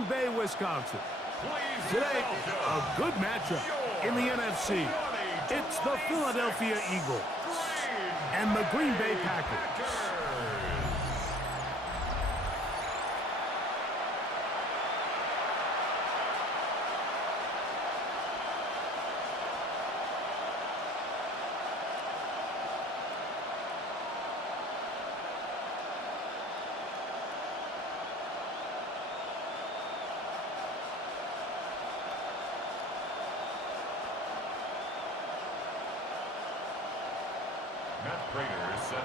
Green Bay, Wisconsin. Today, a good matchup in the NFC. It's the Philadelphia Eagles and the Green Bay Packers.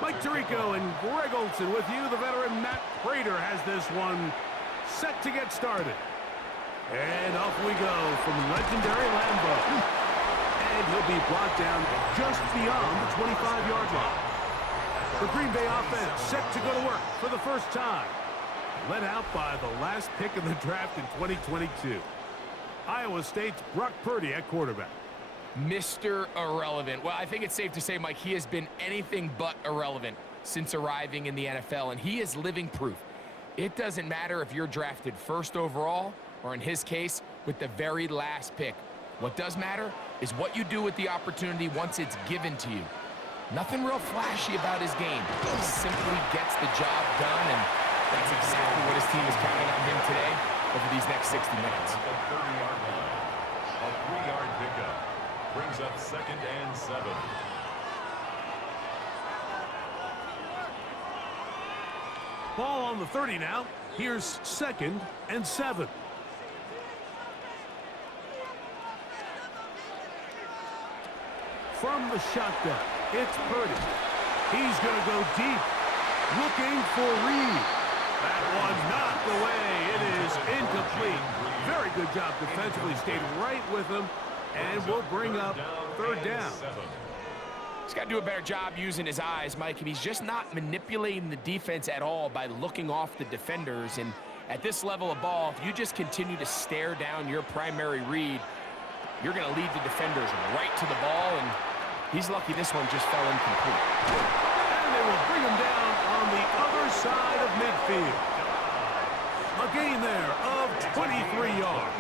Mike Tirico and Greg Olson with you. The veteran Matt Prater has this one set to get started. And off we go from legendary Lambeau. And he'll be brought down just beyond the 25-yard line. The Green Bay offense set to go to work for the first time. Led out by the last pick of the draft in 2022. Iowa State's Brock Purdy at quarterback. Mr. Irrelevant. Well, I think it's safe to say, Mike, he has been anything but irrelevant since arriving in the NFL, and he is living proof. It doesn't matter if you're drafted first overall, or in his case, with the very last pick. What does matter is what you do with the opportunity once it's given to you. Nothing real flashy about his game. He simply gets the job done, and that's exactly what his team is counting on him today over these next 60 minutes. At the 30-yard line, a 3-yard pickup brings up 2nd and 7. Ball on the 30 now. Here's 2nd and 7. From the shotgun, it's Purdy. He's going to go deep, looking for Reed. That one's knocked away. It is incomplete. Very good job defensively. Stayed right with him, and we'll bring up 3rd down. He's got to do a better job using his eyes, Mike, and he's just not manipulating the defense at all by looking off the defenders. And at this level of ball, if you just continue to stare down your primary read, you're going to lead the defenders right to the ball, and he's lucky this one just fell incomplete. And they will bring him down on the other side of midfield. A gain there of 23 yards.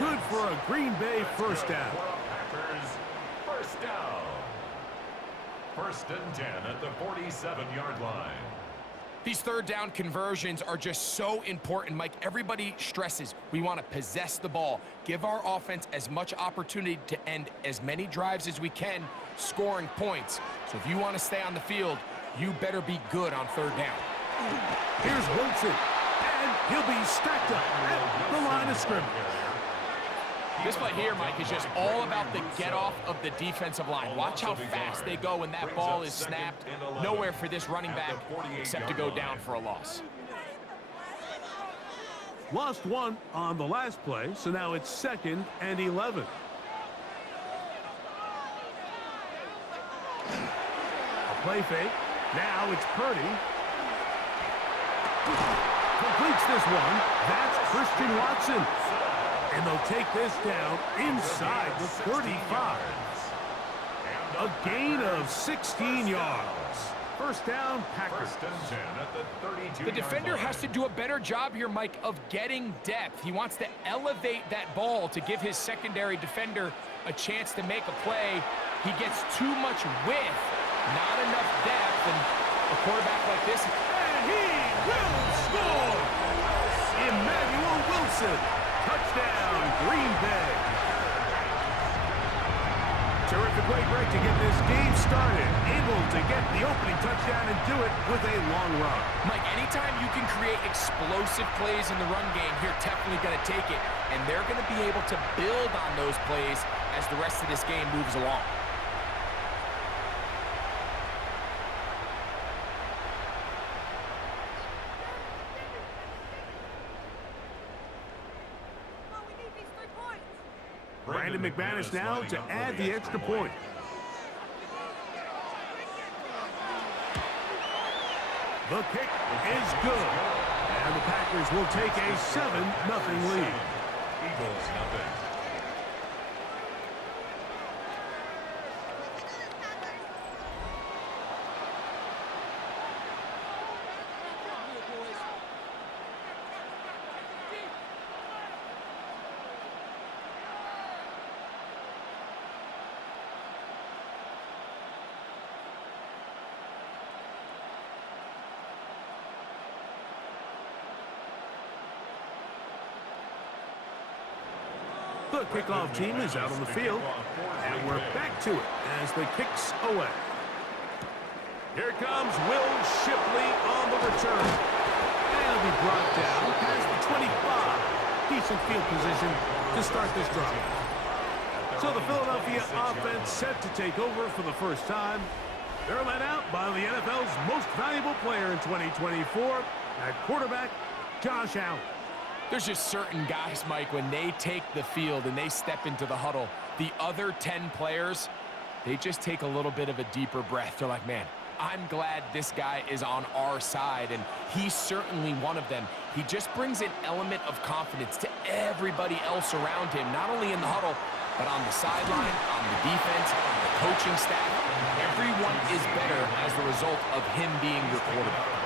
Good for a Green Bay first down. First down. 1st and 10 at the 47-yard line. These 3rd down conversions are just so important, Mike. Everybody stresses we want to possess the ball, give our offense as much opportunity to end as many drives as we can, scoring points. So if you want to stay on the field, you better be good on 3rd down. Here's Wilson, and he'll be stacked up at the line of scrimmage. This play here, Mike, is just all about the get-off of the defensive line. Watch how fast they go when that ball is snapped. Nowhere for this running back except to go down for a loss. Lost one on the last play, so now it's 2nd and 11. A play fake. Now it's Purdy. Completes this one. That's Christian Watson. And they'll take this down inside the 35. A gain of 16 yards. First down, Packers. 1st and 10 at the 32. The defender has to do a better job here, Mike, of getting depth. He wants to elevate that ball to give his secondary defender a chance to make a play. He gets too much width, not enough depth, and a quarterback like this. And he will score! Emmanuel Wilson. Touchdown, Green Bay. Terrific way, Greg, to get this game started. Able to get the opening touchdown and do it with a long run. Mike, anytime you can create explosive plays in the run game, you're definitely going to take it. And they're going to be able to build on those plays as the rest of this game moves along. Brandon McManus now to add the extra point. The kick is good. And the Packers will take a 7-0 lead. Eagles nothing. The kickoff team is out on the field, and we're back to it as the kick's away. Here comes Will Shipley on the return. And he'll be brought down past the 25. Decent field position to start this drive. So the Philadelphia offense set to take over for the first time. They're led out by the NFL's most valuable player in 2024, at quarterback, Josh Allen. There's just certain guys, Mike, when they take the field and they step into the huddle, the other 10 players, they just take a little bit of a deeper breath. They're like, man, I'm glad this guy is on our side, and he's certainly one of them. He just brings an element of confidence to everybody else around him, not only in the huddle, but on the sideline, on the defense, on the coaching staff. Everyone is better as the result of him being your quarterback.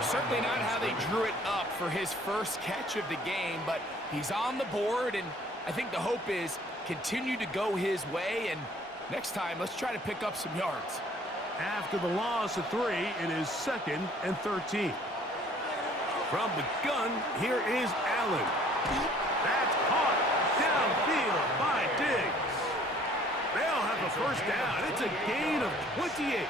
Certainly not how they drew it up for his first catch of the game, but he's on the board, and I think the hope is continue to go his way, and next time, let's try to pick up some yards. After the loss of 3, it is 2nd and 13. From the gun, here is Allen. That's caught downfield by Diggs. They'll have the first down. It's a gain of 28.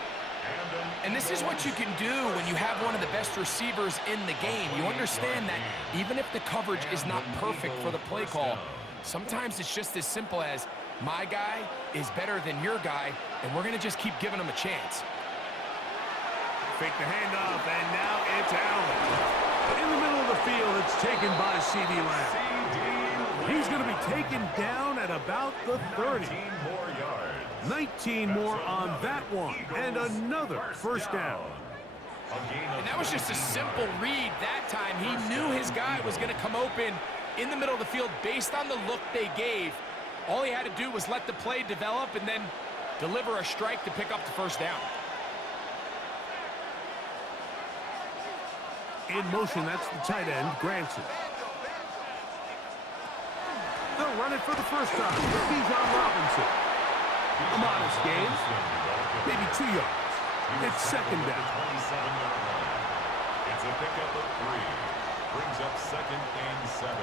And this is what you can do when you have one of the best receivers in the game. You understand that even if the coverage is not perfect for the play call, sometimes it's just as simple as my guy is better than your guy, and we're going to just keep giving him a chance. Fake the handoff, and now it's Allen. In the middle of the field, it's taken by C.D. Lamb. He's going to be taken down at about the 30. 19 more on that one, and another first down. And that was just a simple read that time. He knew his guy was going to come open in the middle of the field based on the look they gave. All he had to do was let the play develop and then deliver a strike to pick up the first down. In motion, that's the tight end, Granson. They'll run it for the first time. Bijan Robinson. A modest gain, maybe 2 yards. It's 2nd down. It's a pickup of 3. Brings up 2nd and 7.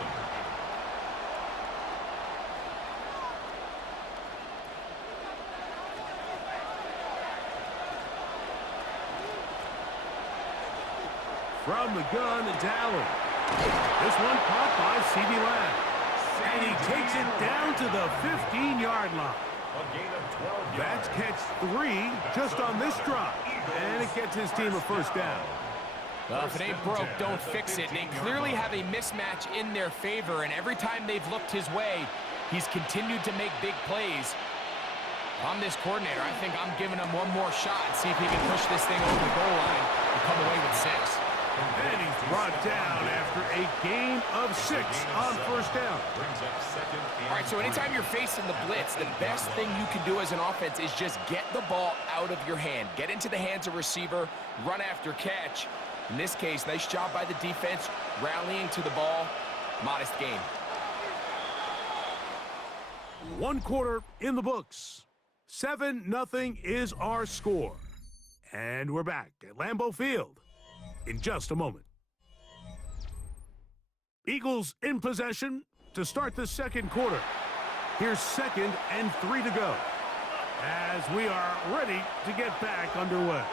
From the gun, it's Allen. This one caught by C.D. Lamb. And he takes it down to the 15-yard line. A gain of 12 yards. That's catch 3 just on this drive. And it gets his team a first down. Well, if it ain't broke, don't fix it. They clearly have a mismatch in their favor, and every time they've looked his way, he's continued to make big plays. If I'm this coordinator, I think I'm giving him one more shot and see if he can push this thing over the goal line and come away with 6. And he's brought down after a gain of 6 on first down. All right, so anytime you're facing the blitz, the best thing you can do as an offense is just get the ball out of your hand. Get into the hands of receiver, run after catch. In this case, nice job by the defense, rallying to the ball. Modest gain. 1 quarter in the books. 7-0 is our score. And we're back at Lambeau Field in just a moment. Eagles in possession to start the 2nd quarter. Here's 2nd and 3 to go as we are ready to get back underway.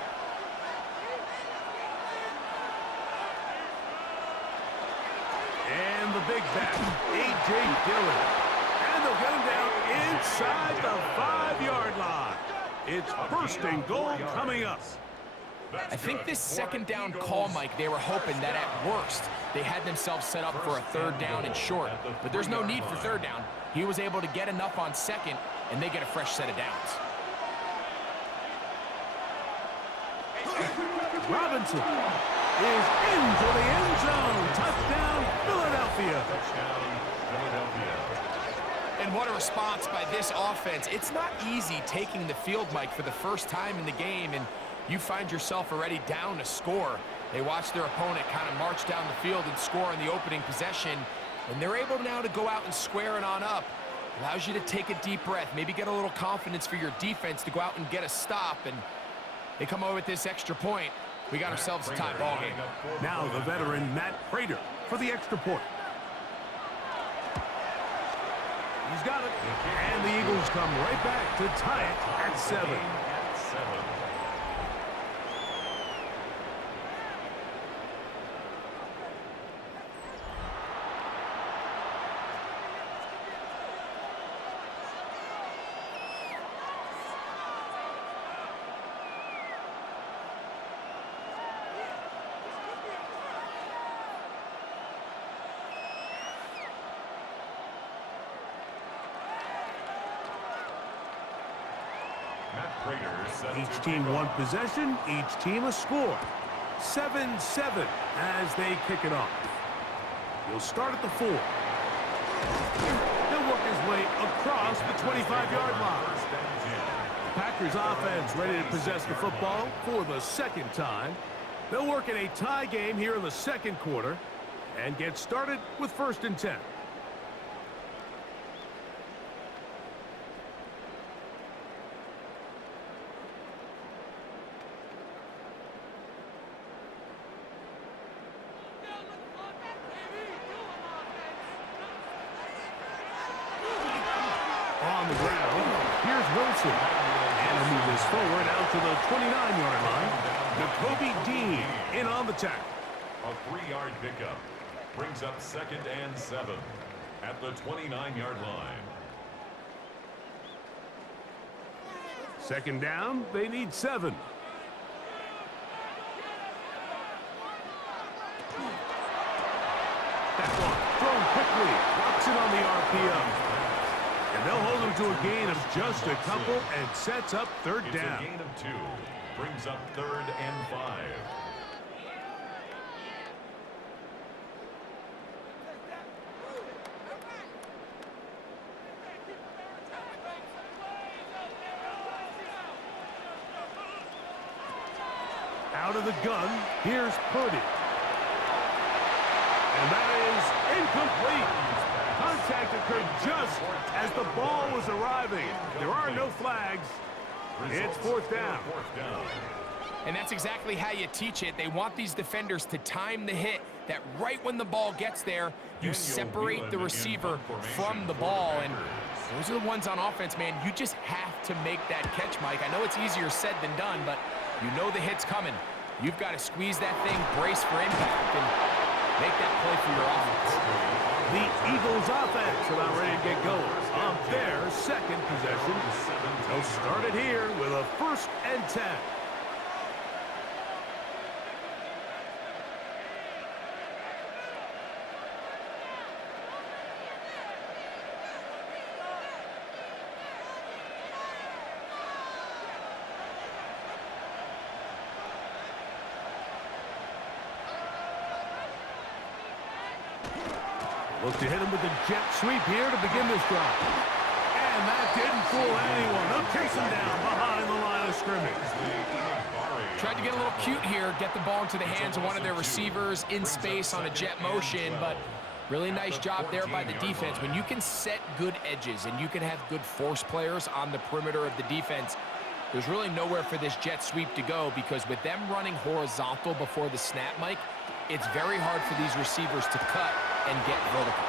And the big back, A.J. Dillon. And they'll get him down inside the 5-yard line. It's 1st and goal coming up. I think this 2nd down call, Mike, they were hoping that at worst they had themselves set up for a 3rd down and short. But there's no need for 3rd down. He was able to get enough on 2nd, and they get a fresh set of downs. Robinson is into the end zone. Touchdown, Philadelphia. And what a response by this offense. It's not easy taking the field, Mike, for the first time in the game, and you find yourself already down a score. They watch their opponent kind of march down the field and score in the opening possession, and they're able now to go out and square it on up. Allows you to take a deep breath, maybe get a little confidence for your defense to go out and get a stop, and they come away with this extra point. We got ourselves a tie ball game. Now the veteran Matt Prater for the extra point. He's got it. And the Eagles come right back to tie it at 7. Each team one possession, each team a score. 7-7 as they kick it off. He'll start at the 4. He'll work his way across the 25-yard line. The Packers offense ready to possess the football for the second time. They'll work in a tie game here in the second quarter and get started with 1st and 10. On the ground, here's Wilson. And he'll move this forward out to the 29-yard line. Nakobe Dean in on the tackle. A 3-yard pickup brings up 2nd and 7 at the 29-yard line. 2nd down, they need 7. That one thrown quickly. Watson on the RPO. And they'll hold him to a gain of just a couple and sets up 3rd down. It's a gain of 2. Brings up 3rd and 5. Out of the gun, here's Purdy. And that is incomplete. Contact occurred just as the ball was arriving. There are no flags. It's 4th down. And that's exactly how you teach it. They want these defenders to time the hit, that right when the ball gets there, you separate the receiver from the ball. And those are the ones on offense, man. You just have to make that catch, Mike. I know it's easier said than done, but you know the hit's coming. You've got to squeeze that thing, brace for impact, and make that play for your offense. The Eagles offense about ready to get going on their 2nd possession. They'll start it here with a 1st and 10. Look to hit him with a jet sweep here to begin this drive. And that didn't fool anyone. They'll chase him down behind the line of scrimmage. Tried to get a little cute here, get the ball into the hands of one of their receivers in space on a jet motion, but really nice job there by the defense. When you can set good edges and you can have good force players on the perimeter of the defense, there's really nowhere for this jet sweep to go, because with them running horizontal before the snap, Mike, it's very hard for these receivers to cut and get vertical.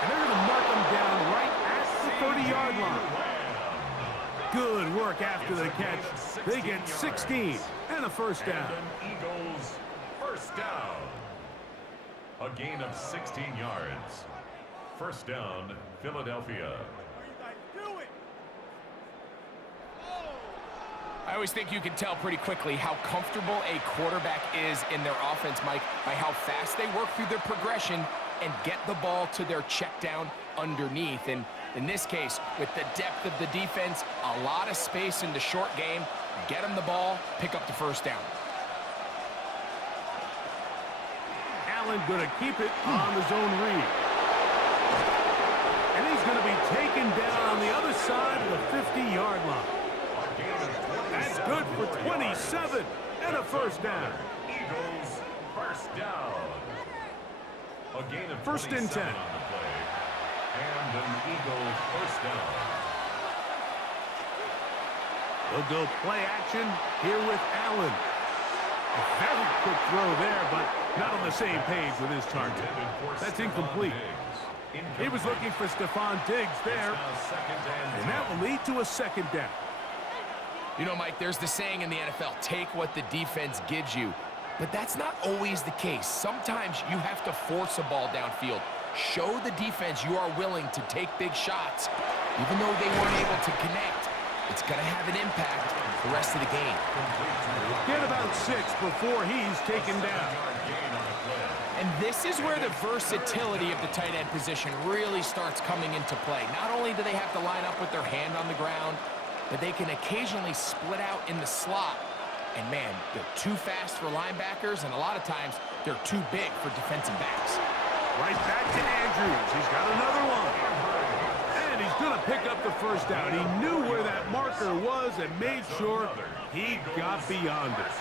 And they're going to mark them down right at the 30-yard line. Good work after the catch. They get 16 and a 1st down. Eagles 1st down. A gain of 16 yards. 1st down, Philadelphia. I always think you can tell pretty quickly how comfortable a quarterback is in their offense, Mike, by how fast they work through their progression and get the ball to their check down underneath. And in this case, with the depth of the defense, a lot of space in the short game, get them the ball, pick up the 1st down. Allen going to keep it on the zone read. And he's going to be taken down on the other side of the 50-yard line. That's good for 27 and a 1st down. Eagles 1st down. A gain of 1st and 10 on the play. And an Eagle 1st down. They'll go play action here with Allen. A very quick throw there, but not on the same page with his target. That's incomplete. He was looking for Stephon Diggs there, and that will lead to a second down. You know, Mike, there's the saying in the NFL, take what the defense gives you. But that's not always the case. Sometimes you have to force a ball downfield. Show the defense you are willing to take big shots. Even though they weren't able to connect, it's going to have an impact the rest of the game. Get about 6 before he's taken down. And this is where the versatility of the tight end position really starts coming into play. Not only do they have to line up with their hand on the ground, but they can occasionally split out in the slot. And man, they're too fast for linebackers, and a lot of times they're too big for defensive backs. Right back to Andrews. He's got another one. And he's going to pick up the first down. He knew where that marker was and made sure he got beyond it.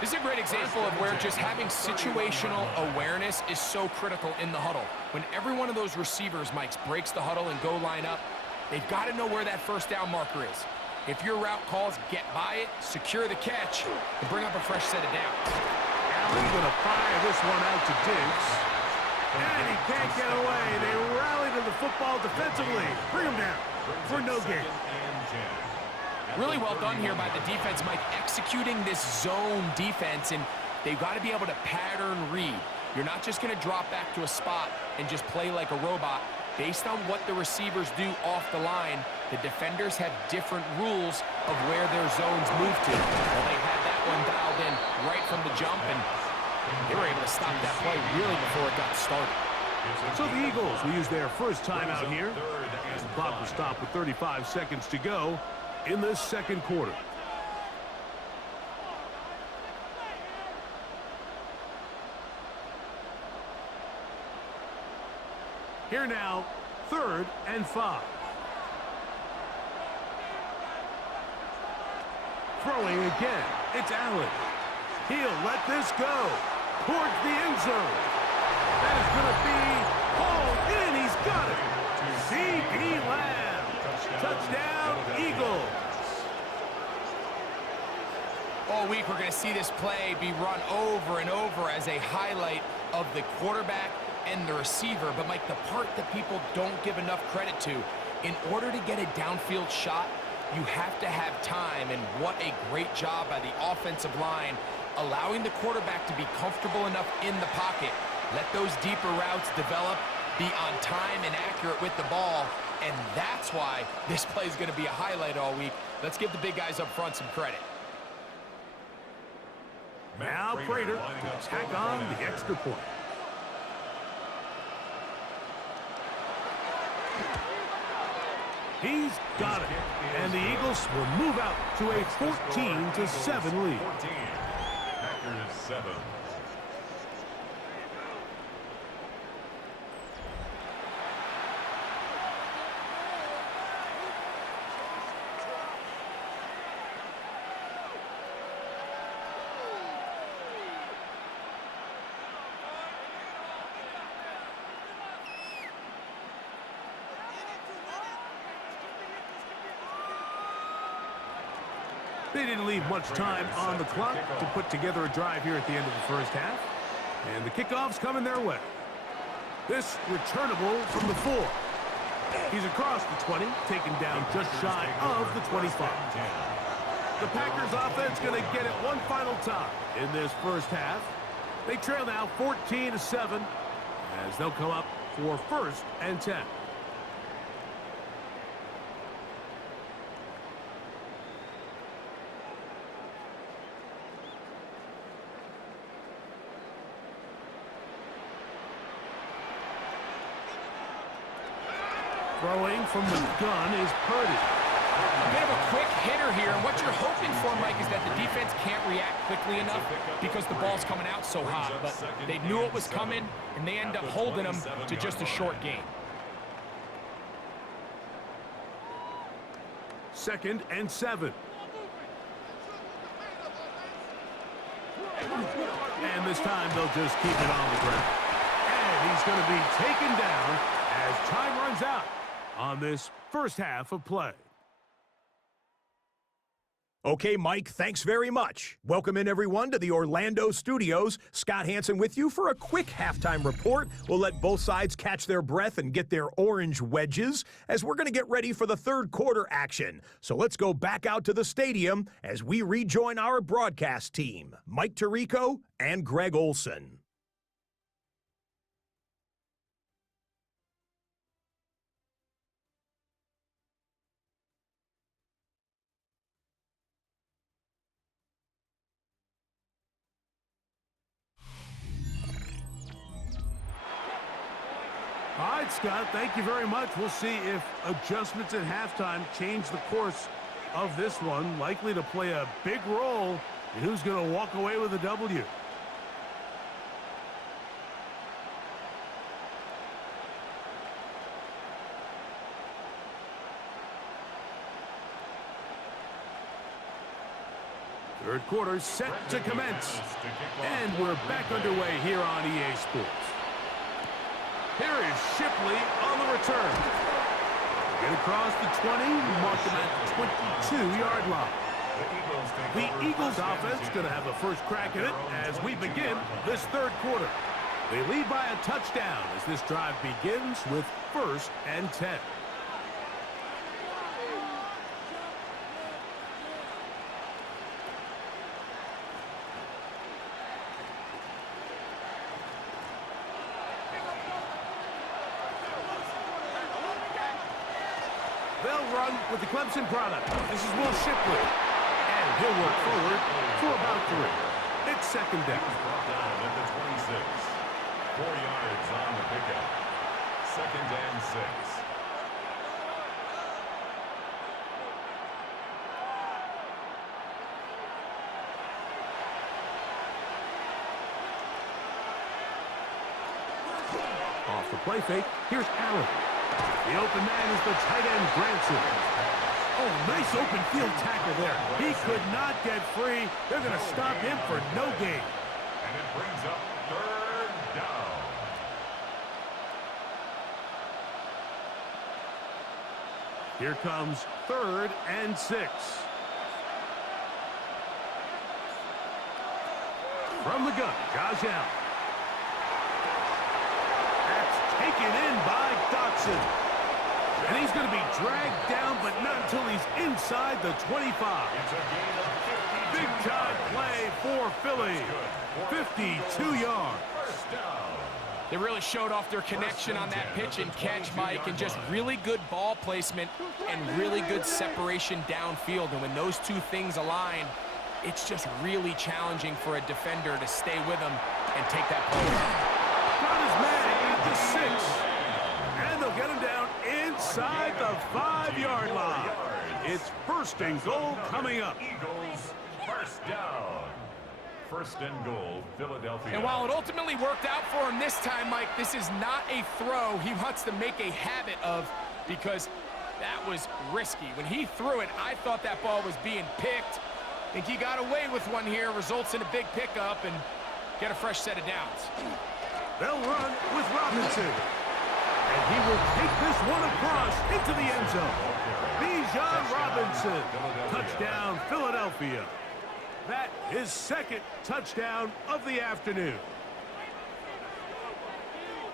This is a great example of where just having situational awareness is so critical in the huddle. When every one of those receivers, Mike, breaks the huddle and go line up, they've got to know where that first down marker is. If your route calls, get by it, secure the catch, and bring up a fresh set of downs. Allen going to fire this one out to Diggs. And he can't get away. They rally to the football defensively. Bring him down for no gain. Really well done here by the defense, Mike, executing this zone defense, and they've got to be able to pattern read. You're not just going to drop back to a spot and just play like a robot. Based on what the receivers do off the line, the defenders have different rules of where their zones move to. Well, they had that one dialed in right from the jump, and they were able to stop that play really before it got started. So the Eagles will use their first timeout here as the clock will stop with 35 seconds to go in this second quarter. Here now, 3rd and 5. Throwing again, it's Allen. He'll let this go towards the end zone. That is going to be hauled in. He's got it. C.D. Lamb. Touchdown, Eagles. All week we're going to see this play be run over and over as a highlight of the quarterback and the receiver. But, Mike, the part that people don't give enough credit to, in order to get a downfield shot, you have to have time, and what a great job by the offensive line, allowing the quarterback to be comfortable enough in the pocket. Let those deeper routes develop, be on time and accurate with the ball, and that's why this play is going to be a highlight all week. Let's give the big guys up front some credit. Now Prater to tack on the extra point. He's got it. And the Eagles will move out to a 14-7 lead. 14. Packers 7. They didn't leave much time on the clock to put together a drive here at the end of the first half. And the kickoff's coming their way. This returnable from the 4. He's across the 20, taken down just shy of the 25. The Packers offense going to get it one final time in this first half. They trail now 14-7 as they'll come up for 1st and 10. Throwing from the gun is Purdy. A bit of a quick hitter here, and what you're hoping for, Mike, is that the defense can't react quickly enough because the ball's coming out so hot. But they knew it was coming, and they end up holding them to just a short gain. 2nd and 7. And this time they'll just keep it on the ground. And he's going to be taken down as time runs out on this first half of play. Okay, Mike, thanks very much. Welcome in, everyone, to the Orlando studios. Scott Hansen with you for a quick halftime report. We'll let both sides catch their breath and get their orange wedges as we're going to get ready for the third quarter action. So let's go back out to the stadium as we rejoin our broadcast team, Mike Tirico and Greg Olson. All right, Scott, thank you very much. We'll see if adjustments at halftime change the course of this one. Likely to play a big role in who's going to walk away with a W. Third quarter set to commence. And we're back underway here on EA Sports. Here is Shipley on the return. Get across the 20, mark them at the 22-yard line. The Eagles offense going to have a first crack at it as we begin this third quarter. They lead by a touchdown as this drive begins with 1st and 10. They'll run with the Clemson product. This is Will Shipley. And he'll work forward for about 3. It's second down. Brought down at the 26. 4 yards on the pickup. 2nd and 6. Off the play fake, here's Allen. The open man is the tight end, Granson. Oh, nice open field tackle there. He could not get free. They're going to stop him for no gain. And it brings up 3rd down. Here comes 3rd and 6. From the gun, Josh Allen. That's taken in by Dotson. And he's going to be dragged down, but not until he's inside the 25. It's a gain of 52. Big-time play for Philly. 52 yards. First down. They really showed off their connection on that pitch and catch, Mike, and just really good ball placement and really good separation downfield. And when those two things align, it's just really challenging for a defender to stay with him and take that play. Got his man at the 6. And they'll get him down inside the 5-yard line. It's 1st and goal coming up. Eagles, first down. 1st and goal, Philadelphia. And while it ultimately worked out for him this time, Mike, this is not a throw he wants to make a habit of because that was risky. When he threw it, I thought that ball was being picked. I think he got away with one here, results in a big pickup and get a fresh set of downs. They'll run with Robinson. And he will take this one across into the end zone. Bijan Robinson. Touchdown, Philadelphia. That is 2nd touchdown of the afternoon.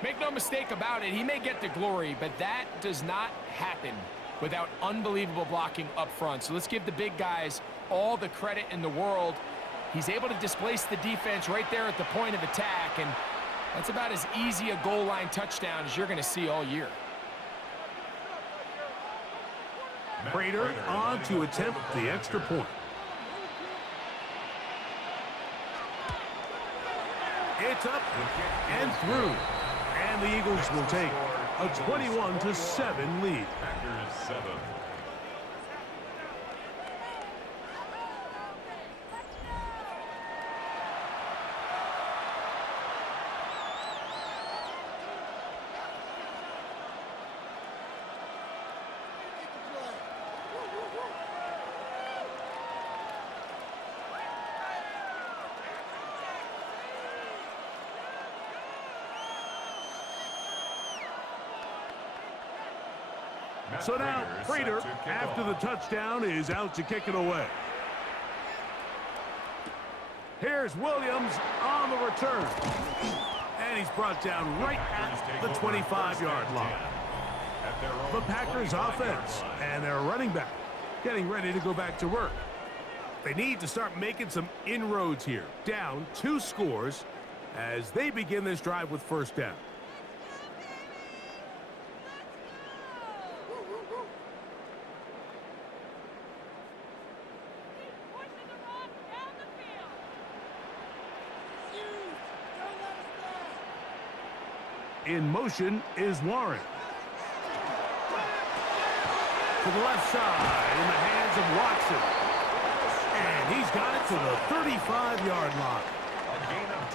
Make no mistake about it, he may get the glory, but that does not happen without unbelievable blocking up front. So let's give the big guys all the credit in the world. He's able to displace the defense right there at the point of attack, and that's about as easy a goal line touchdown as you're going to see all year. Prater on to attempt the extra point. It's up and through. And the Eagles will take a 21-7 lead. Packers 7. So now Prater, after the touchdown, is out to kick it away. Here's Williams on the return. And he's brought down right at the 25-yard line. The Packers offense and their running back getting ready to go back to work. They need to start making some inroads here. Down 2 scores as they begin this drive with first down. In motion is Warren. To the left side in the hands of Watson. And he's got it to the 35-yard line.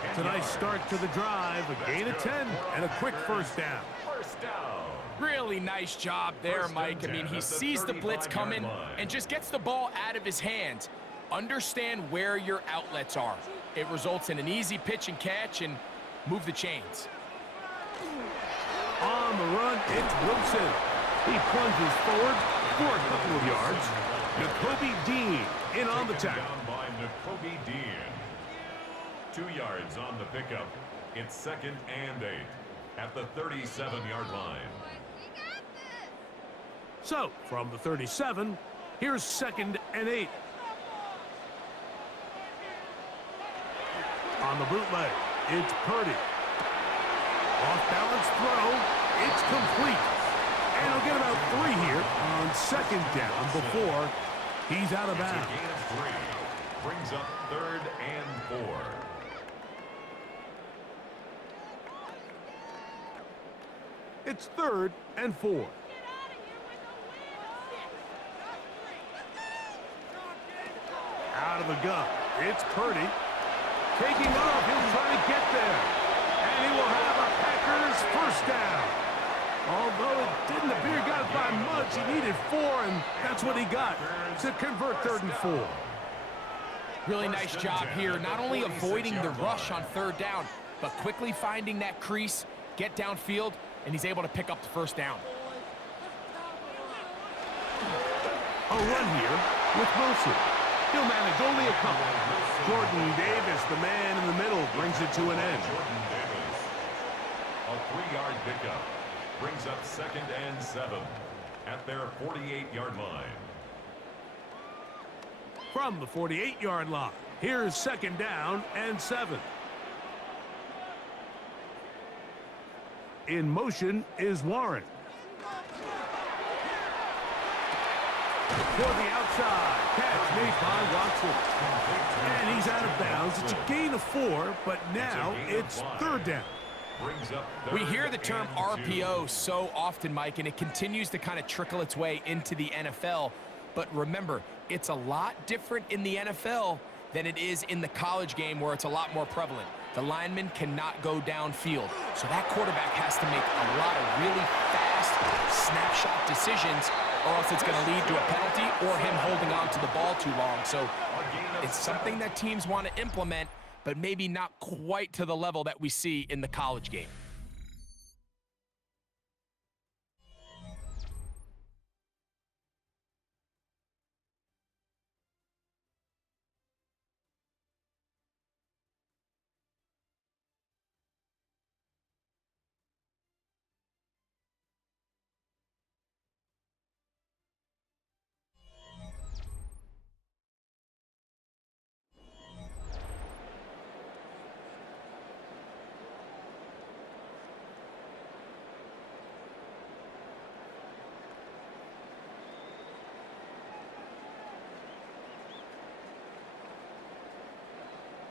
It's a nice start to the drive, a gain of 10, and a quick first down. Really nice job there, Mike. I mean, he sees the blitz coming and just gets the ball out of his hands. Understand where your outlets are. It results in an easy pitch and catch and move the chains. On the run, it's Wilson. He plunges forward for a couple of yards. Nakobe Dean in on the tackle. By Nakobe Dean. 2 yards on the pickup. It's 2nd and 8 at the 37-yard line. So, from the 37, here's 2nd and 8. On the bootleg, it's Purdy. Off-balance throw, it's complete. And he'll get about 3 here on 2nd down before he's out of bounds. It's a gain of 3. Brings up 3rd and 4. It's 3rd and 4. Out of the gun, it's Purdy. Taking off, he'll try to get there. And he will have a Packers first down. Although it didn't appear he got it by much, he needed 4, and that's what he got to convert 3rd and 4. Really nice job here, not only avoiding the rush on 3rd down, but quickly finding that crease, get downfield, and he's able to pick up the first down. A run here with Wilson. He'll manage only a couple. Jordan Davis, the man in the middle, brings it to an end. Jordan Davis. A 3-yard pickup. Brings up 2nd and 7 at their 48-yard line. From the 48-yard line, here's 2nd down and 7. In motion is Warren. For the outside, catch made by Watson. And he's out of bounds. It's a gain of 4, but now it's 3rd down. We hear the term RPO so often, Mike, and it continues to kind of trickle its way into the NFL. But remember, it's a lot different in the NFL than it is in the college game where it's a lot more prevalent. The lineman cannot go downfield, so that quarterback has to make a lot of really fast snapshot decisions, or else it's going to lead to a penalty or him holding on to the ball too long. So it's something that teams want to implement, but maybe not quite to the level that we see in the college game.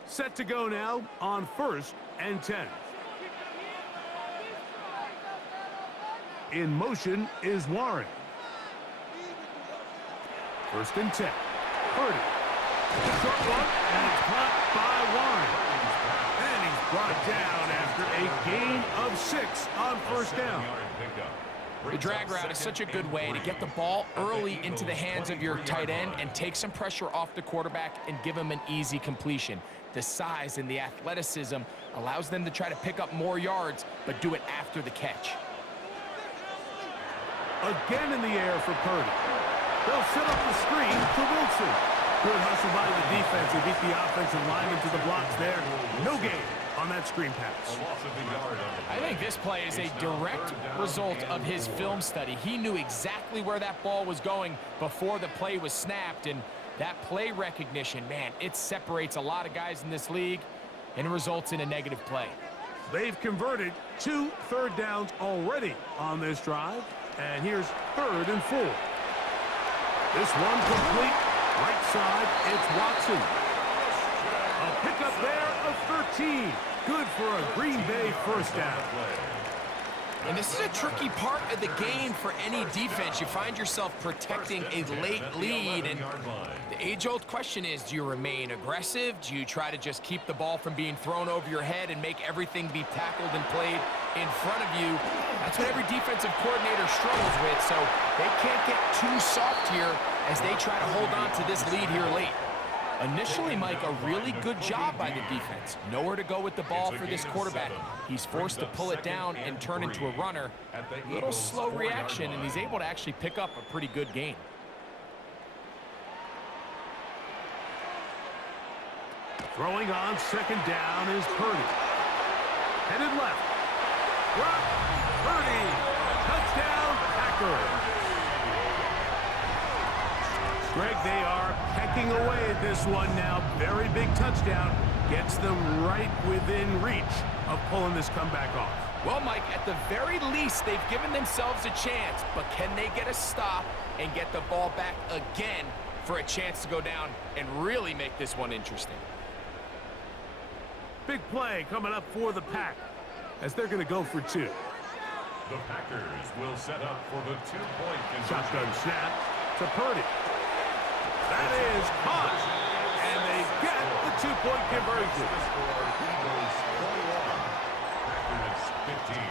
Set to go now on 1st and 10. In motion is Warren. 1st and 10. Purdy. Short one, and it's caught by Warren. And he's brought down after a gain of 6 on 1st down. The drag route is such a good way to get the ball early into the hands of your tight end and take some pressure off the quarterback and give him an easy completion. The size and the athleticism allows them to try to pick up more yards, but do it after the catch. Again in the air for Purdy. They'll set up the screen to Wilson. Good hustle by the defense. They beat the offensive lineman to the blocks there. No gain on that screen pass. I think this play is a direct result of his film study. He knew exactly where that ball was going before the play was snapped, and that play recognition, man, it separates a lot of guys in this league and results in a negative play. They've converted 2 third downs already on this drive, and here's 3rd and 4. This one complete. Right side, it's Watson. A pickup there of 13. Good for a Green Bay first down. And this is a tricky part of the game for any defense. You find yourself protecting a late lead, and the age-old question is, do you remain aggressive? Do you try to just keep the ball from being thrown over your head and make everything be tackled and played in front of you? That's what every defensive coordinator struggles with, so they can't get too soft here as they try to hold on to this lead here late. Initially, Mike, a really good job by the defense. Nowhere to go with the ball for this quarterback. He's forced to pull it down and turn into a runner. A little slow reaction, and he's able to actually pick up a pretty good gain. Throwing on 2nd down is Purdy. Headed left. Drop. Purdy. Touchdown, Packers. Greg, they are pecking away at this one now. Very big touchdown. Gets them right within reach of pulling this comeback off. Well, Mike, at the very least, they've given themselves a chance, but can they get a stop and get the ball back again for a chance to go down and really make this one interesting? Big play coming up for the Pack as they're going to go for 2. The Packers will set up for the 2-point conversion. Shotgun snap to Purdy. That is caught, and they get the 2-point conversion. Eagles 21, Packers 15.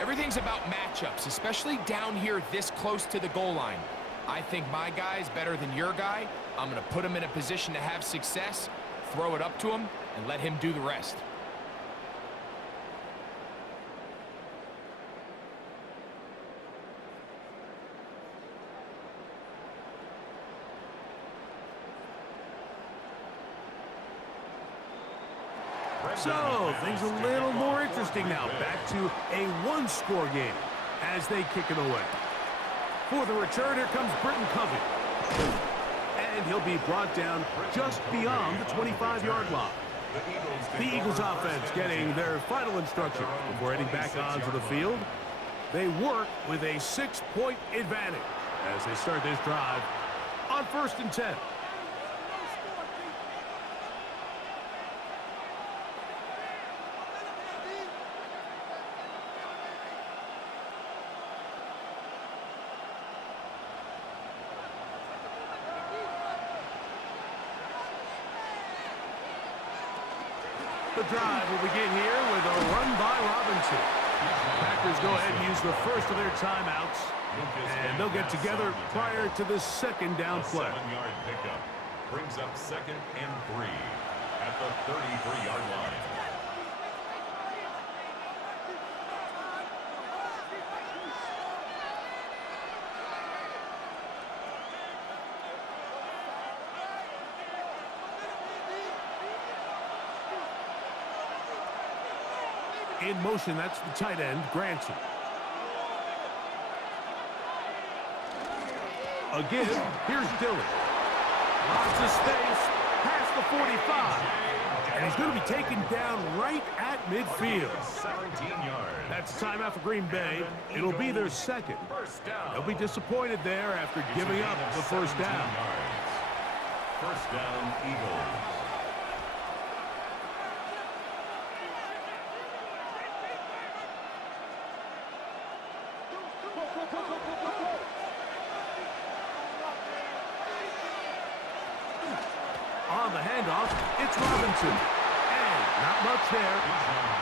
Everything's about matchups, especially down here this close to the goal line. I think my guy's better than your guy. I'm going to put him in a position to have success, throw it up to him, and let him do the rest. So, things a little more interesting now. Back to a 1-score game as they kick it away. For the return, here comes Britton Covey. And he'll be brought down just beyond the 25-yard line. The Eagles offense getting their final instruction before heading back onto the field. They work with a 6-point advantage as they start this drive on 1st and 10. The drive will begin here with a run by Robinson. Packers go ahead and use the first of their timeouts, and they'll get together prior to the 2nd down play. 7-yard pickup brings up 2nd and 3 at the 33-yard line. In motion, that's the tight end, Granson. Again, here's Dillon. Lots of space, past the 45. And he's going to be taken down right at midfield. 17 yards. That's timeout for Green Bay. It'll be their 2nd. They'll be disappointed there after giving up the 1st down. First down, Eagles. On the handoff, it's Robinson. And not much there.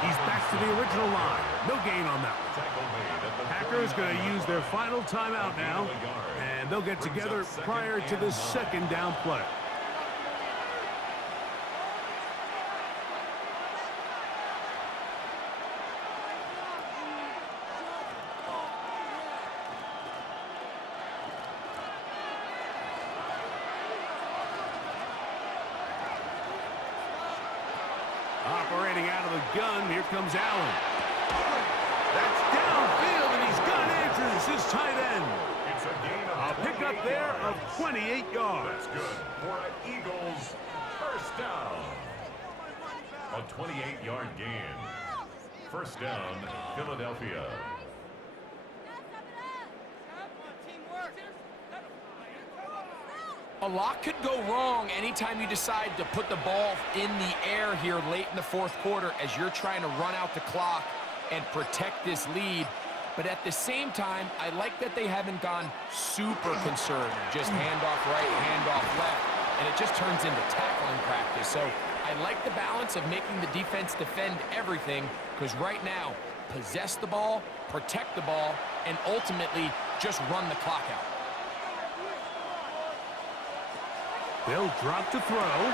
He's back to the original line. No gain on that one. Packers going to use their final timeout now, and they'll get together prior to the 2nd down play. Getting out of the gun, here comes Allen. That's downfield, and he's got Andrews, his tight end. It's a gain of A pickup there of 28 yards. That's good for an Eagles first down. A 28-yard gain. First down, Philadelphia. A lot could go wrong anytime you decide to put the ball in the air here late in the fourth quarter as you're trying to run out the clock and protect this lead. But at the same time, I like that they haven't gone super conservative. Just handoff right, handoff left, and it just turns into tackling practice. So I like the balance of making the defense defend everything, because right now, possess the ball, protect the ball, and ultimately just run the clock out. They'll drop to throw.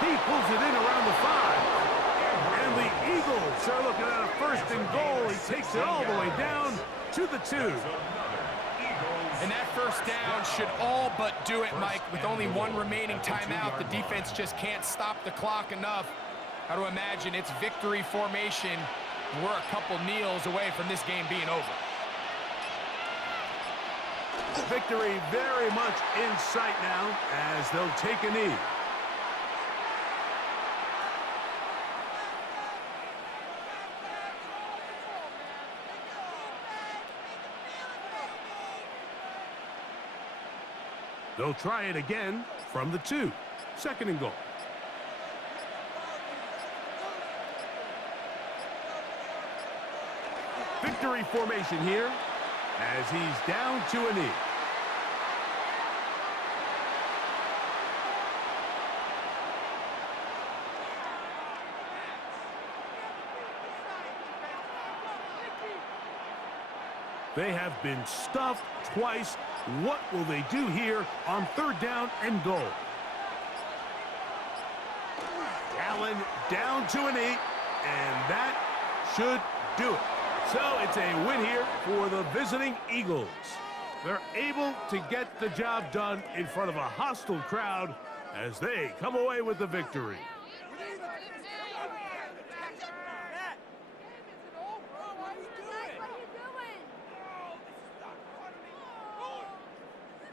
He pulls it in around the 5. And the Eagles are looking at a first and goal. He takes it all the way down to the 2. And that first down should all but do it, Mike. With only one remaining timeout, the defense just can't stop the clock enough. Got to imagine it's victory formation. We're a couple kneels away from this game being over. Victory very much in sight now as they'll take a knee. They'll try it again from the 2. Second and goal. Victory formation here as he's down to a knee. They have been stuffed twice. What will they do here on third down and goal? Allen down to a knee, and that should do it. So it's a win here for the visiting Eagles. They're able to get the job done in front of a hostile crowd as they come away with the victory.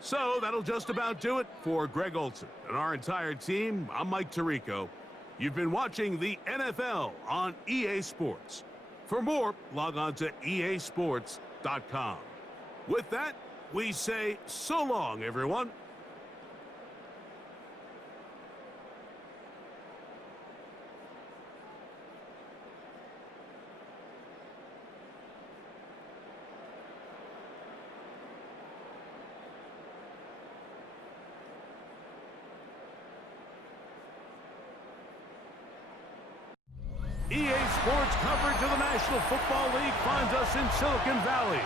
So that'll just about do it for Greg Olson and our entire team. I'm Mike Tirico. You've been watching the NFL on EA Sports. For more, log on to easports.com. With that, we say so long, everyone. EA Sports coverage of the National Football League finds us in Silicon Valley.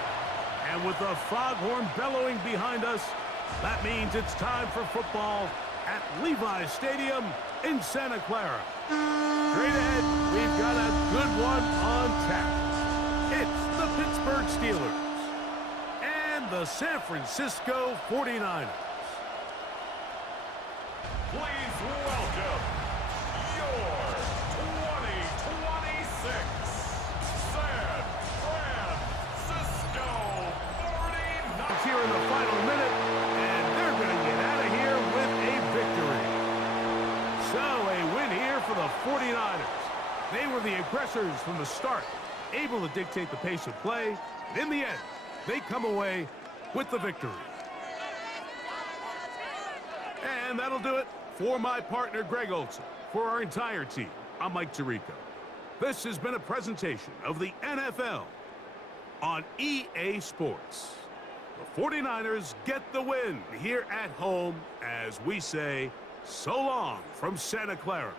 And with the foghorn bellowing behind us, that means it's time for football at Levi's Stadium in Santa Clara. Straight ahead, we've got a good one on tap. It's the Pittsburgh Steelers and the San Francisco 49ers. Please welcome your 2026 San Francisco 49ers. Here in the final minute, and they're going to get out of here with a victory. So a win here for the 49ers. They were the aggressors from the start, able to dictate the pace of play, and in the end, they come away with the victory. And that'll do it for my partner, Greg Olson. For our entire team, I'm Mike Tirico. This has been a presentation of the NFL on EA Sports. The 49ers get the win here at home as we say so long from Santa Clara.